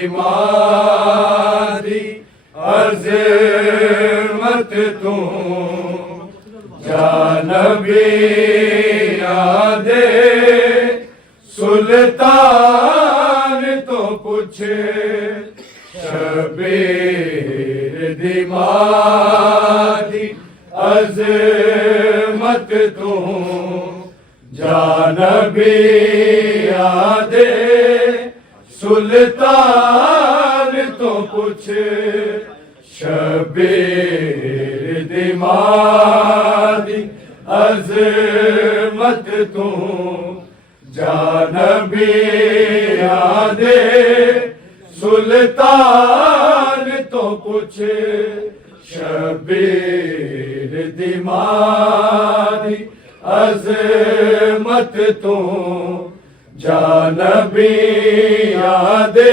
दिमादी अज़मत तू जानबी आदे सुल्तान तो पूछे शबीर दिमादी अज़मत तू जानबी आदे सुल्तान तो पूछे शबीर दिमादी अज़मत तू जानबी आदे सुल्तान तो पूछे शबीर दिमादी अज़मत तू जानबी आदे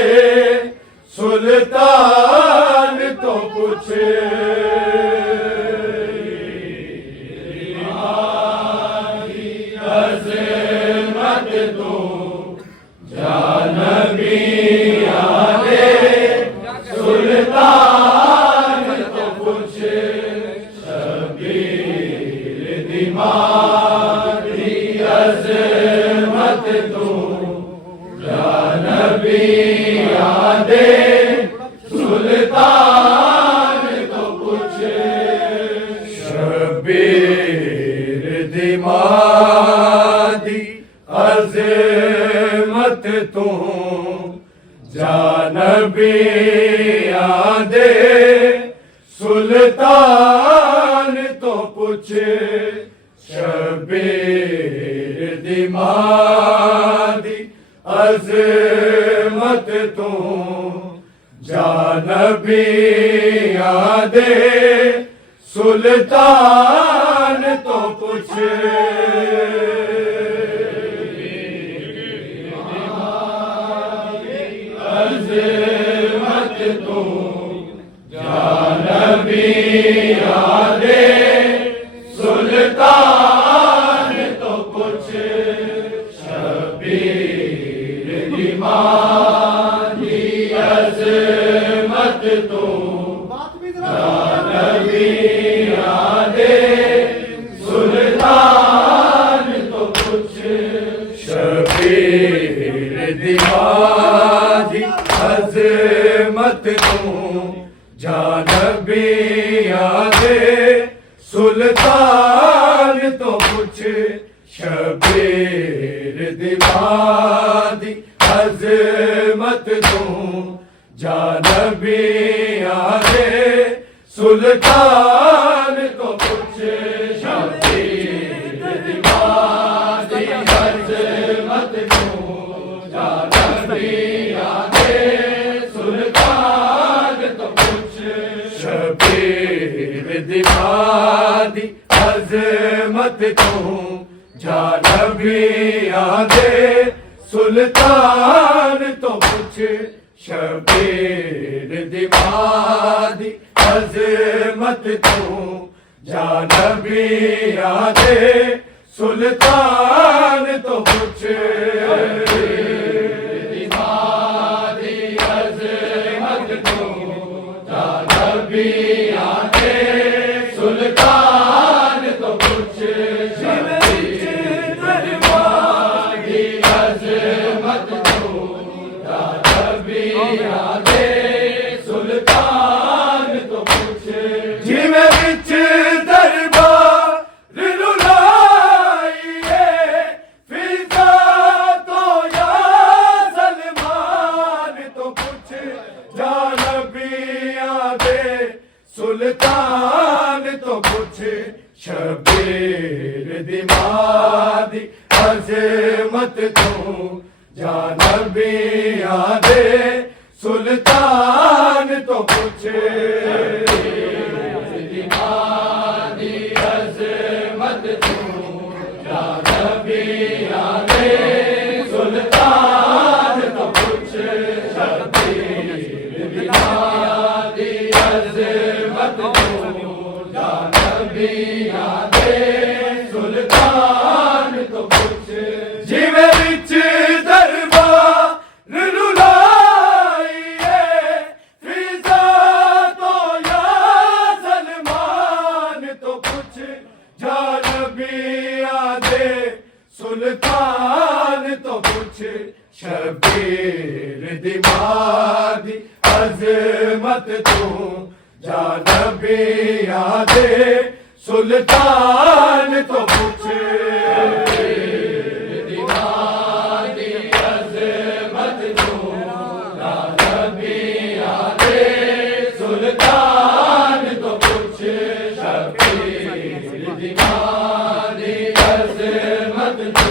सुल्तान तो पूछे अज़मत तू जानबी आदे सुल्तान तो पूछे शबीर दिमादी अज़मत तू जानबी आदे सुल्तान तो पूछे शबीर दिमादी अज़मत तू जानबी आदे सुल्तान तो पूछे शबीर दिमादी अज़मत तू जानबी आदे सुल्तान तो पूछे अज़मत तू जानबी आदे सुल्तान तो पूछे शबीर दिमादी अज़मत तू जानबी आदे सुल्तान तो पूछे शबीर दिमादी अज़मत तू जानबी आदे सुल्तान तो पूछे शबीर दिमादी अज़मत तू जानबी आदे सुल्तान तो पूछे शबीर दिमादी अज़मत तू जानबी आदे सुल्तान तो पूछे शबीर दिमादी अज़मत तू जानबी आदे सुल्तान तो पूछे शबीर दिमादी अज़मत तू जानबी आदे सुल्तान तो पूछे दिमादी अज़मत तू जानबी आदे सुल्तान तो पूछे दिमादी अज़मत तू जानबी आदे सुल्तान तो पूछे जिमें बिच दरबार रुलाइए फिजा तो या सलमान तो पूछे जानबी आदे सुल्तान तो पूछे शबीर दिमादी अज़मत तू जानबी आदे सुल्तान तो पूछे दिमादी अज़मत तू जानबी आदे सुल्तान तो पूछे शबीर दिमादी अज़मत तू जानबी आदे सुल्तान तो पूछे जिमें बिच दरबार रुलाइए शबीर दिमादी अजमत तू जानबिया दे सुल्तान तो पूछ दिमादी अजमत तू जानबिया दे सुल्तान तो पूछ शबीर दिमादी अजमत तू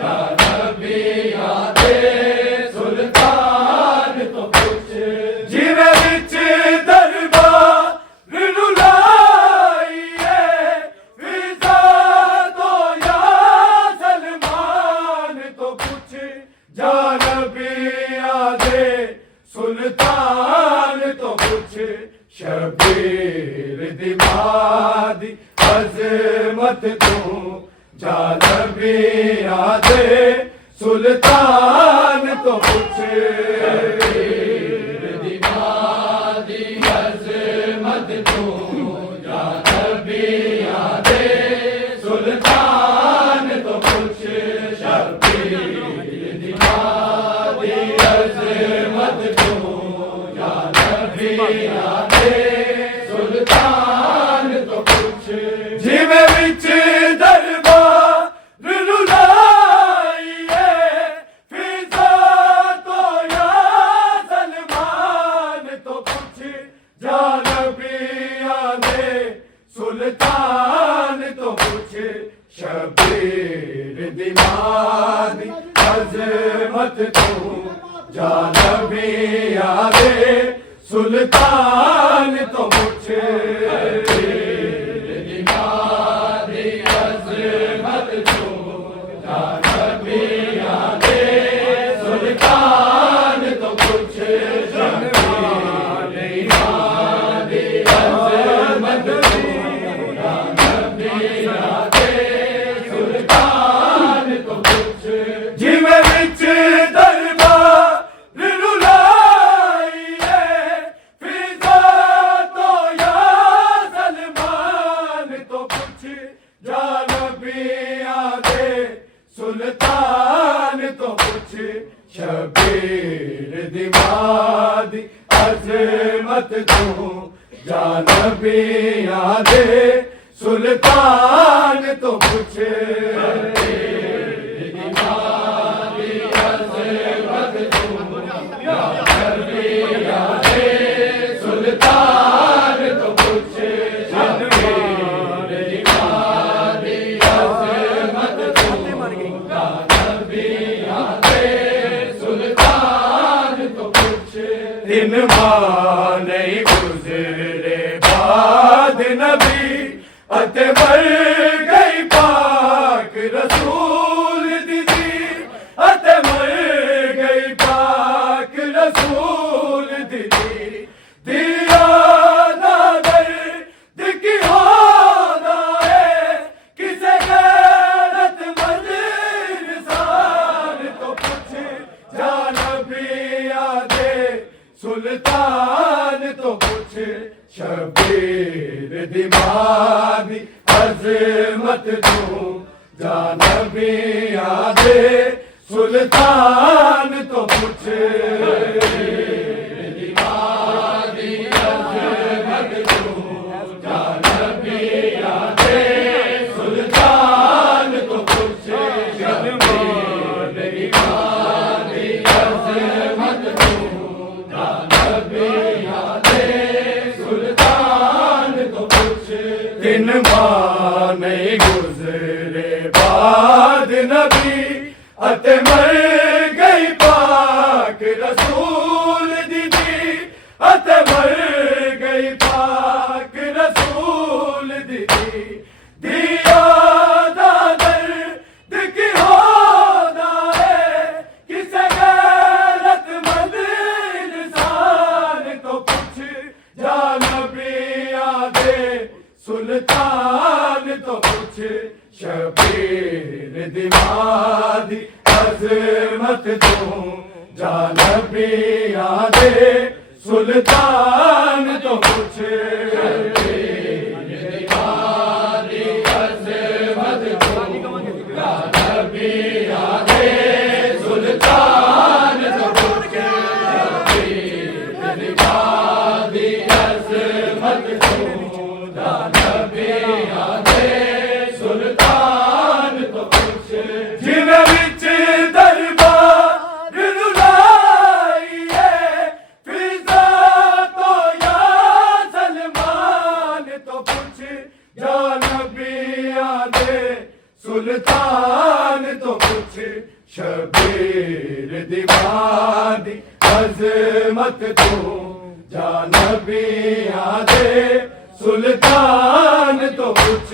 जानबिया दे सुल्तान तो पूछ जिवे विच दरबार रुलाइए फिजा तो या सलमान तो पूछ जानबिया दे सुल्तान तो पूछ शबीर दिमादी अजमत तू जानबिया दे सुल्तान तो पूछ शबीर दिमादी अजमत तू जानबिया दे सुल्तान तो पूछ शबीर दिमादी अजमत तू जानबिया दे सुल्तान तो पूछ जिवे विच दरबार रुलाइए फिजा तो या सलमान तो पूछ जानबिया दे सुल्तान तो पूछ शबीर दिमादी अजमत तू जानबिया दे सुल्तान तो पूछ दिमादी अजमत तू जानबिया दे सुल्तान तो पूछ दिमादी अजमत तू जानबिया दे सुल्तान तो पूछ जिवे विच दरबार रुलाइए फिजा तो या सलमान तो पूछ जानबिया दे सुल्तान तो पूछ शबीर दिमादी अजमत तू जानबिया दे सुल्तान तो पूछ दिमादी अजमत तू जानबिया दे सुल्तान तो पूछ शबीर दिमादी अजमत तू जानबिया दे सुल्तान तो पूछ दिन मां नहीं गुजरे बाद नबी अते मर गई पाक रसूल दीदी अते मर गई पाक रसूल दीदी दिया नादर दिखी होना है किसे गैरतमंद इंसान तो पूछ जानबिया दे सुल्तान तो पूछ शबीर दिमादी अजमत तू जानबिया दे सुल्तान तो पूछ दिमादी अजमत तू जानबिया दे सुल्तान तो पूछ शबीर दिमादी अजमत तू जानबिया दे सुल्तान तो पूछ दिन मां नहीं गुजरे बाद नबी अते मर गई पाक रसूल दीदी अते मर गई पाक रसूल दीदी दिया दादर दिखी होना है किसे गैरतमंद इंसान तो पूछ जानबिया दे सुल्तान तो पूछ शबीर दिमादी अजमत तू जानबिया दे सुल्तान तो पूछ दिमादी अजमत तू जानबिया दे सुल्तान शबीर दीवानी अजमत तू जा नबियां दे सुल्तान तो कुछ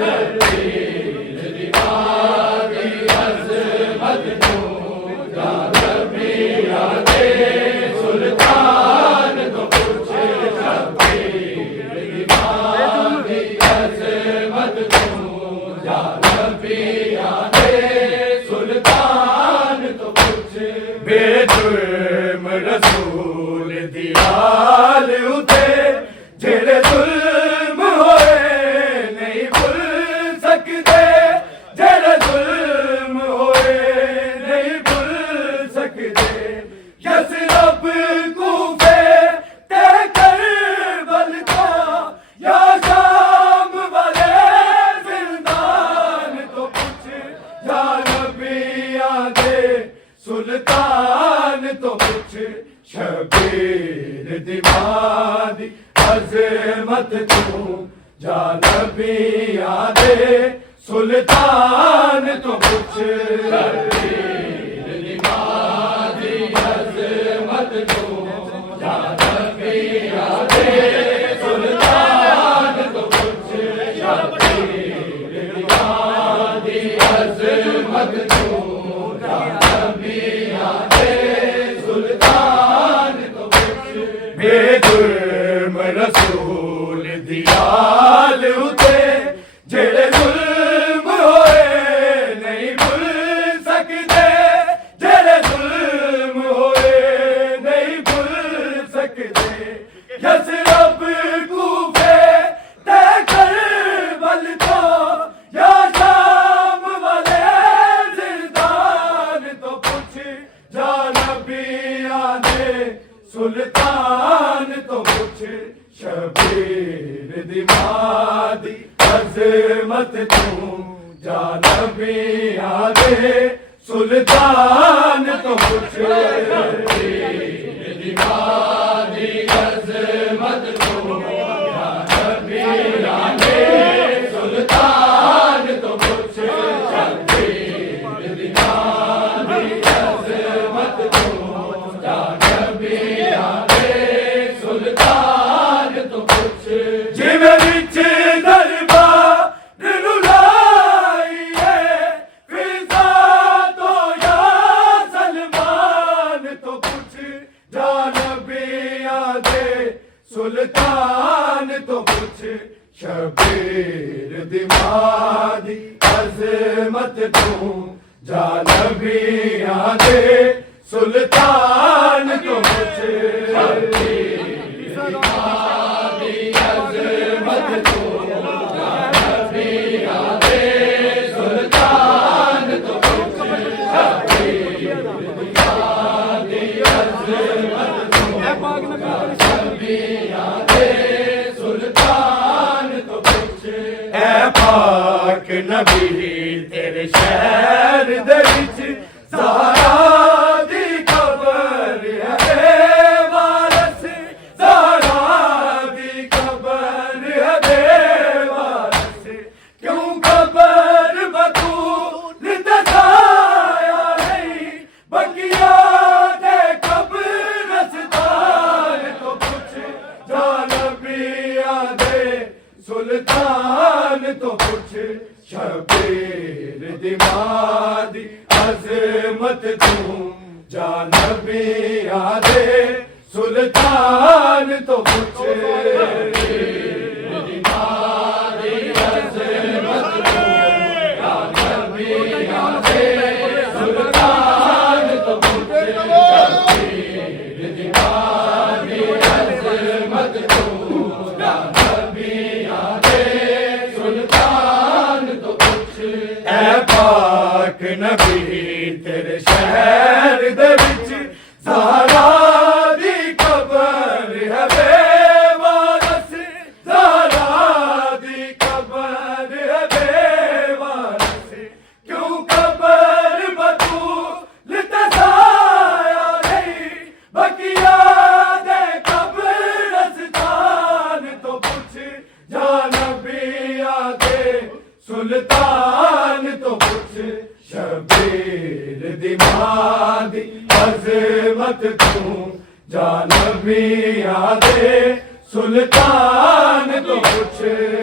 शबीर दीवानी अजमत तू जा नबियां दे सुल्तान तो कुछ शबीर दीवानी अजमत तू जा नबियां दे सुल्तान तो कुछ बेजुर्म रसूल दियाल उते जेड़े जुल्म होए नहीं भुल सकते जेड़े जुल्म होए नहीं भुल सकते यसरब कूफे ते करबल का या शाम वाले जिंदान तो कुछ या नबियां दे सुल्तान तो कुछ शबीर दीवानी अजमत तू जा नबियां दे सुल्तान तो कुछ शबीर दीवानी अजमत तू जा नबियां दे सुल्तान तो कुछ शबीर दीवानी अजमत तू जा नबियां दे सुल्तान तो कुछ बेजुर्म रसूल दियाल उते जेड़े जुल्म होए नहीं भुल सकते जेड़े जुल्म होए नहीं भुल सकते यसरब कूफे ते करबल को या शाम वाले जिंदान तो कुछ जा नबियां दे सुल्तान तो कुछ शबीर दीवानी अजमत तू जा नबियां दे सुल्तान तो कुछ शबीर दीवानी अजमत तू जा नबियां दे सुल्तान तो कुछ शबीर दीवानी अजमत तू जा नबियां दे सुल्तान तो कुछ जिवें विच दरबार रुलाइए फिजा तो या सलमान तो कुछ जा नबियां दे सुल्तान तो कुछ शबीर दीवानी अजमत तू जा नबियां दे सुल्तान तो कुछ शबीर दीवानी अजमत तू जा नबियां दे सुल्तान तो कुछ शबीर दीवानी अजमत तू जा नबियां दे सुल्तान तो कुछ ऐ पाक नबी तेरे शहर दे विच ज़हरा दी कबर है वारस ज़हरा दी कबर है वारस क्यों कबर बतूल दसाया नहीं बकिया दे कब्रिस्तान तो कुछ जा नबियां दे सुल्तान तो कुछ शबीर दीवानी अजमत तू जा नबियां दे सुल्तान तो कुछ शबीर दीवानी अजमत तू जा नबियां दे सुल्तान तो कुछ शबीर दीवानी अजमत तू जा नबियां दे सुल्तान तो कुछ ऐ पाक नबी तेरे शहर दे विच ज़हरा दी कबर है वारस ज़हरा दी कबर है वारस क्यों कबर बतूल दसाया नहीं बकिया दे कब्रिस्तान तो कुछ जा नबियां दे सुल्तान तो कुछ शबीर दीवानी दी अजमत तू जानबी आदे सुल्तान तो कुछ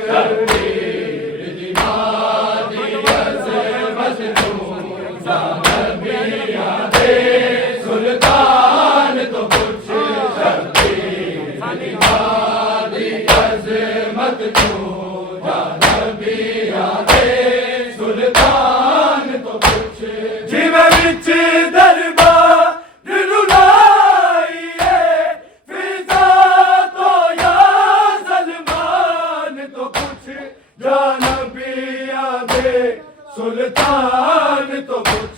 शबीर दी मादी अजमत तू जानबी आदे सुल्तान तो कुछ शबीर दी मादी अजमत तू जानबी आदे सुल्तान तो कुछ जिवे विच दरबार रुलाइए फिजा तो या सलमान तो कुछ जानबी आदे सुल्तान तो कुछ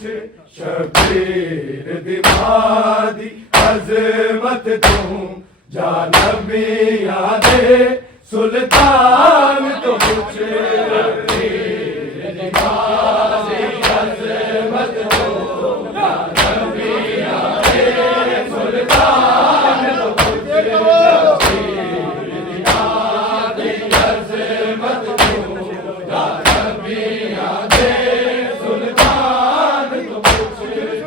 शबीर दी मादी अजमत तू जानबी आदे सुल्तान तो कुछ शबीर दी मादी अजमत तू जानबी आदे सुल्तान तो कुछ शबीर दी मादी अजमत तू जानबी आदे सुल्तान तो कुछ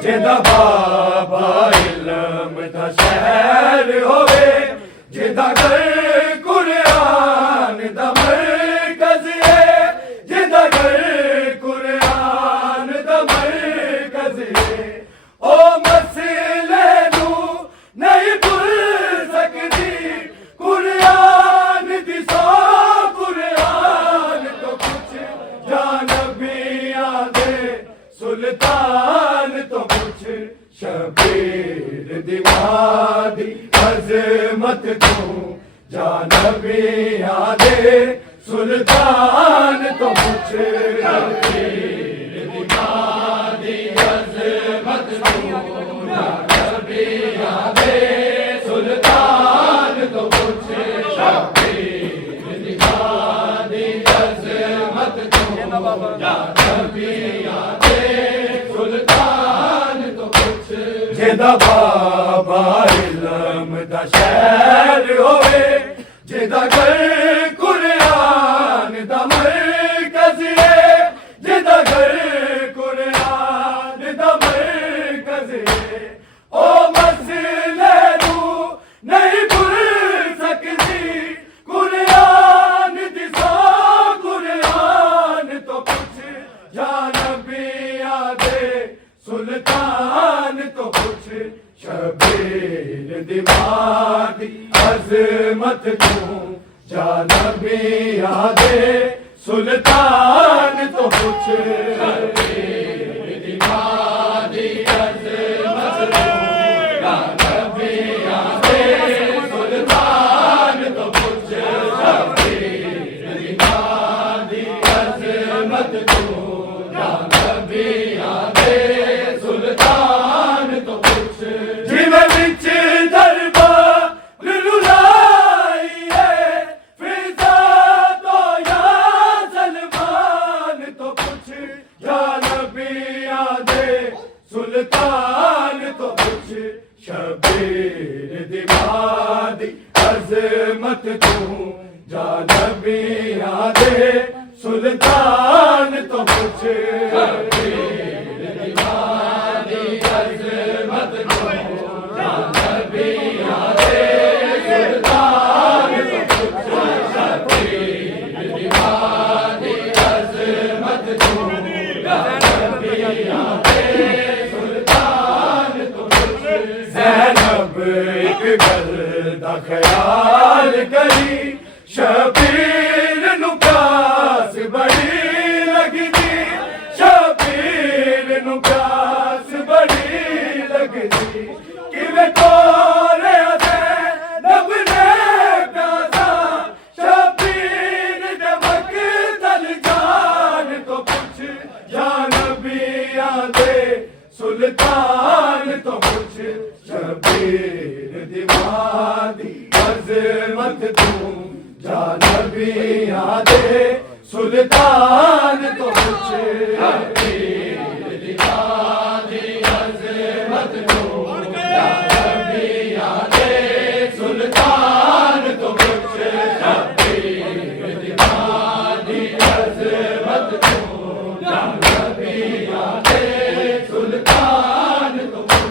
जिदा बाबा इल्म दा शहर होवे जिदा घर कुरान दा मरकज है जिदा घर कुरान दा मरकज है ओ मसले नू नहीं भुल सकदी कुरान दी सौ कुरान तो कुछ जानबी आदे सुल्तान तो कुछ शबीर दी मादी अजमत तू जानबी आदे सुल्तान तो कुछ शबीर दी मादी अजमत तू जानबी आदे सुल्तान तो कुछ शबीर दी मादी अजमत तू जानबी आदे सुल्तान तो कुछ जिदा बाबा इल्म दा शहर होवे जिदा घर कुरान दा मरकज है जिदा घर कुरान दा मरकज है ओ मसले नू नहीं भुल सकदी कुरान दी सौ कुरान तो कुछ जानबी आदे सुल्तान तो कुछ शबीर दी मादी अजमत तू जानबी आदे सुल्तान तो कुछ शबीर दी मादी अजमत तू जानबी आदे सुल्तान तो कुछ शबीर दी मादी अजमत तू जानबी आदे सुल्तान तो कुछ जिवे विच दरबार रुलाइए फिजा तो या सलमान तो कुछ जानबी आदे सुल्तान तो कुछ शबीर दी मादी अजमत तू जानबी आदे सुल्तान तो कुछ शबीर दी मादी अजमत तू जानबी आदे सुल्तान तो कुछ शबीर दी मादी अजमत तू जानबी आदे सुल्तान तो कुछ ज़ैनब एक गल दा ख्याल करी शबीर नु प्यास बड़ी लगदी शबीर नु प्यास बड़ी लगदी किवें तोरे दे नब ने प्यासा शबीर दे मकतल जान तो कुछ जानबी आदे सुल्तान तो कुछ शबीर दी मादी अजमत तू जानबी आदे सुल्तान तो कुछ शबीर दी मादी अजमत तू जानबी आदे सुल्तान तो कुछ शबीर दी मादी अजमत तू जानबी आदे सुल्तान तो कुछ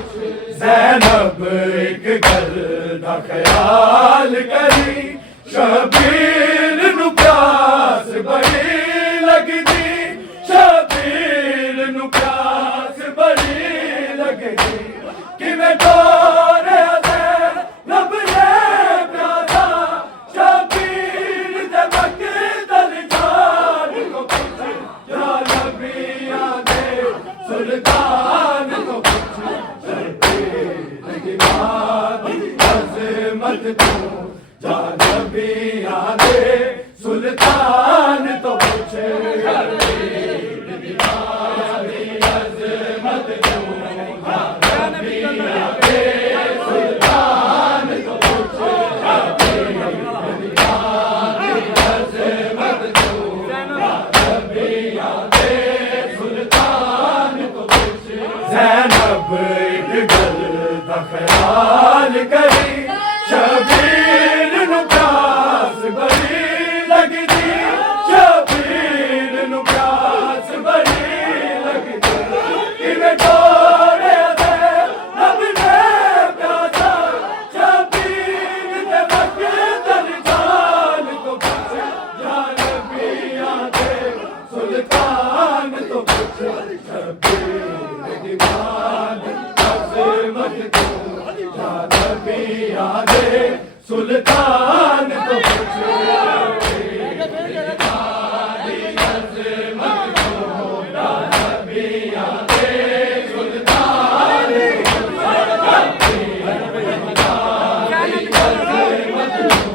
ज़ैनब एक गल दा ख्याल करी शबीर नू प्यास बड़ी लगदी शबीर नू प्यास बड़ी लगदी किवें डोरे ज़ैनब ने प्यासा शबीर दे मकदल जान को पुछ या नबियां दे सुल्तान को पुछ शबीर दी बात अज़मत तू या नबियां दे सुल्तान तो पूछे शबीर दी बात अज़मत तू या नबियां दे सुल्तान तो पूछे शबीर दी बात अज़मत तू या नबियां दे सुल्तान तो पूछे ज़ैनब एक गल दा ख्याल करी शबीर नू प्यास बड़ी लगदी शबीर नू प्यास बड़ी लगदी किवें डोरे ज़ैनब ने प्यासा शबीर दे मकदल जान को पुछ या नबियां दे सुल्तान तो पुछ शबीर दी बात अज़मत तू या नबियां दे सुल्तान तो पुछ शबीर दी बात अज़मत तू या नबियां दे सुल्तान तो पुछ शबीर दी बात अज़मत तू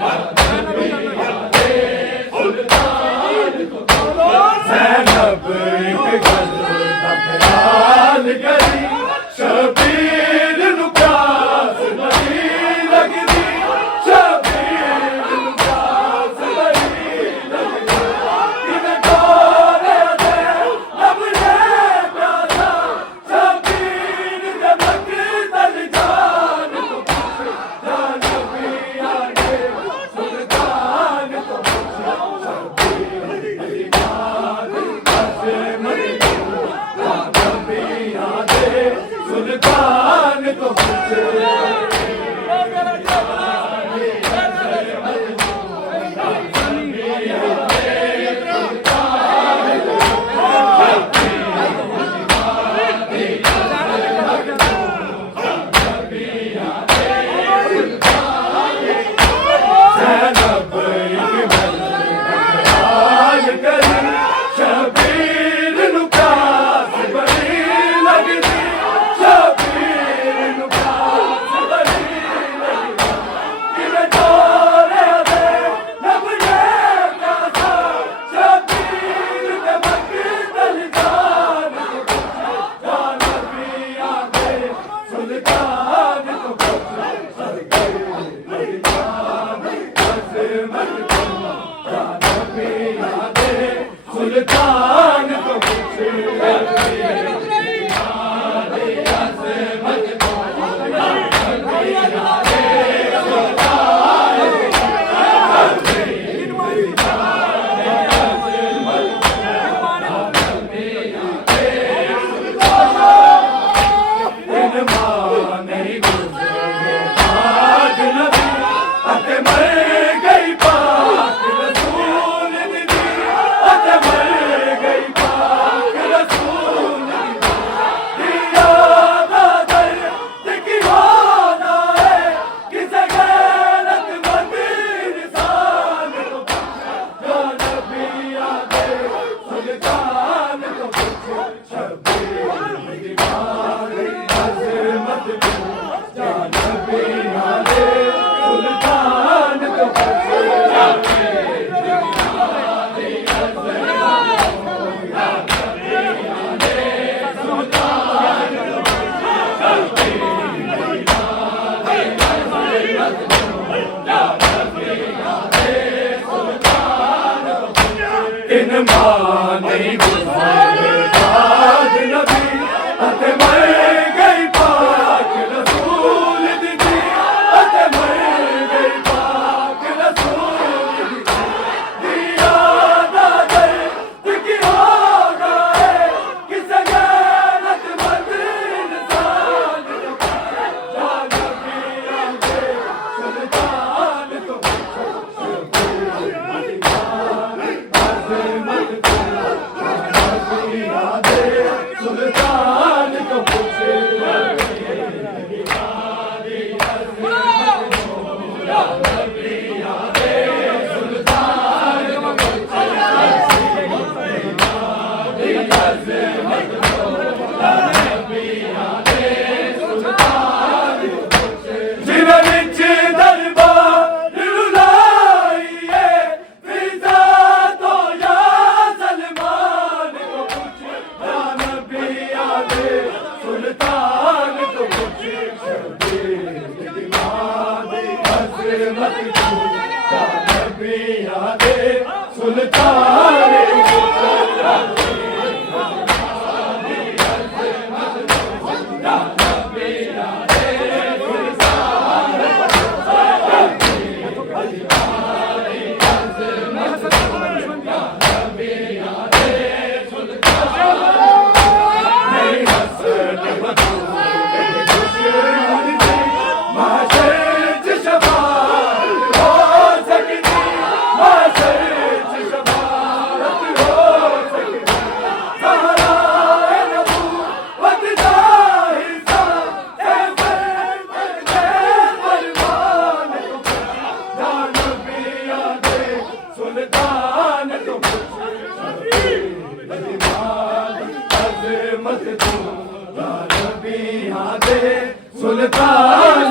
या नबियां दे सुल्तान तो पुछ ज़ैनब एक गल दा ख्याल करी शबीर नू प्यास बड़ी लगदी शबीर नू प्यास बड़ी लगदी किवें डोरे ज़ैनब ने प्यासा शबीर दे मकदल जान को पुछ या नबियां दे सुल्तान तो पुछ शबीर दी बात अज़मत तू या नबियां दे सुल्तान तो पुछ ज़ैनब एक गल ख्याल करी शबीर नू प्यास बड़ी लगदी शबीर नू प्यास बड़ी लगदी किवें डोरे ज़ैनब ने प्यासा शबीर दे मकदल जान को पुछ या नबियां दे सुल्तान तो पुछ शबीर दी बात अज़मत तू या नबियां दे सुल्तान तो पुछ शबीर दी बात अज़मत तू या नबियां दे सुल्तान शबीर दी बात अज़मत तू या नबियां दे दिन मां नहीं गुज़रे पाक नबी अते मर गई पाक रसूल दी अते मर गई पाक रसूल दी याद आदर दिखी होना है किसे गैरतमंद इंसान को पुछ या नबियां दे सुल्तान तो पुछ शबीर दी बात अज़मत तू या नबियां दे सुल्तान तो पुछ शबीर दी बात अज़मत तू या नबियां दे सुल्तान तो पुछ शबीर दी बात अज़मत तू या नबियां दे सुल्तान तो पुछ इन मां नहीं गुज़रे पाक नबी अते मर गई पाक रसूल सुल्तान सुल्तान